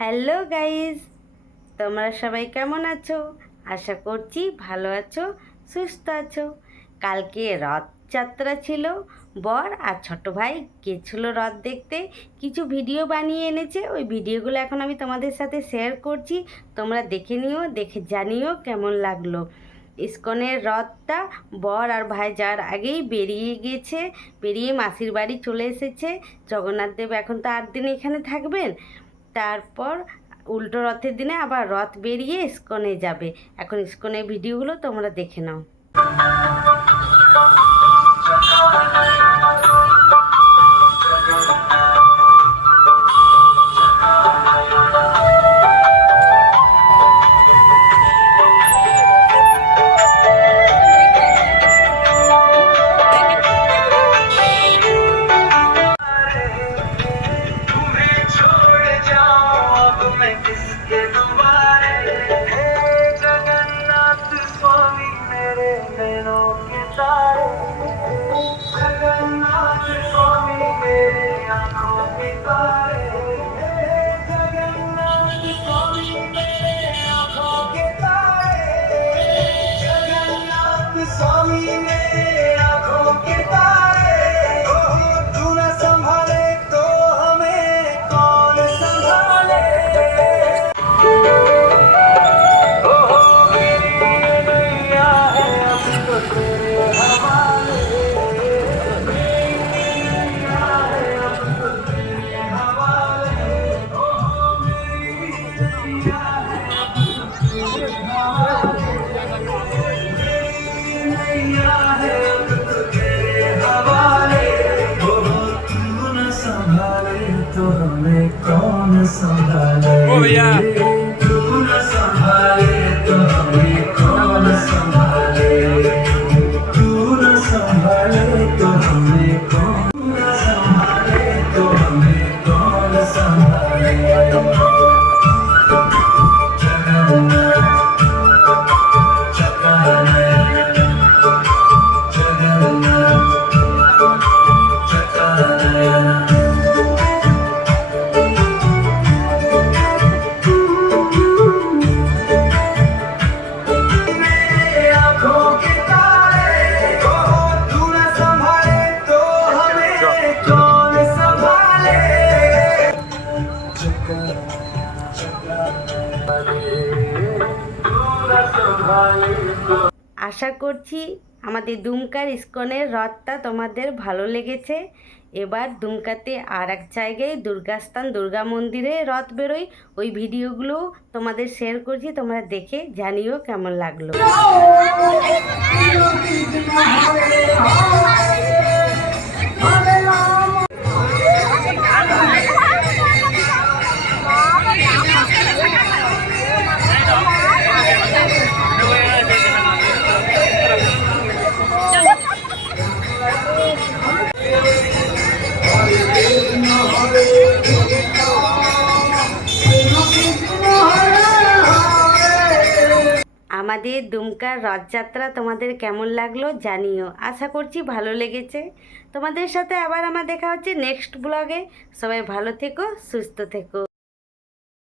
Hello guys, তোমরা সবাই কেমন আছো? আশা করছি ভালো আছো, সুস্থ আছো। কালকে রথযাত্রা ছিল। বর আর ছোট ভাই গেছিলো রথ দেখতে। কিছু ভিডিও বানিয়ে এনেছে, ওই ভিডিওগুলো এখন আমি তোমাদের সাথে শেয়ার করছি। তোমরা দেখে নিও, দেখে জানিও কেমন লাগলো। ইস্কনের রথটা বর আর ভাই যাওয়ার আগেই বেরিয়ে গেছে, বেরিয়ে মাসির বাড়ি চলে এসেছে। জগন্নাথ দেব এখন তো 8 দিন এখানে থাকবেন। তারপর উল্টো রথের দিনে আবার রথ বেরিয়ে ইস্কনে যাবে। এখন ইস্কনের ভিডিওগুলো তোমরা দেখে নাও। तो हमें कौन संभाले? तू न संभाले तो हमें कौन संभाले? तू न संभाले तो हमें कौन संभाले? तो हमें कौन संभाले? जगन्नाथ जगन्नाथ जगन्नाथ जगन्नाथ আশা করছি আমাদের দুমকার ইস্কনের রথটা তোমাদের ভালো লেগেছে। এবার দুমকাতে আর এক জায়গায় দুর্গাস্থান দুর্গা মন্দিরে রথ বেরোয়, ওই ভিডিওগুলো তোমাদের শেয়ার করছি। তোমরা দেখে জানিও কেমন লাগলো। আমাদের দুমকার রথযাত্রা তোমাদের কেমন লাগলো জানিও। আশা করছি ভালো লেগেছে। তোমাদের সাথে আবার আমার দেখা হচ্ছে নেক্সট ব্লগে। সবাই ভালো থেকো, সুস্থ থেকো।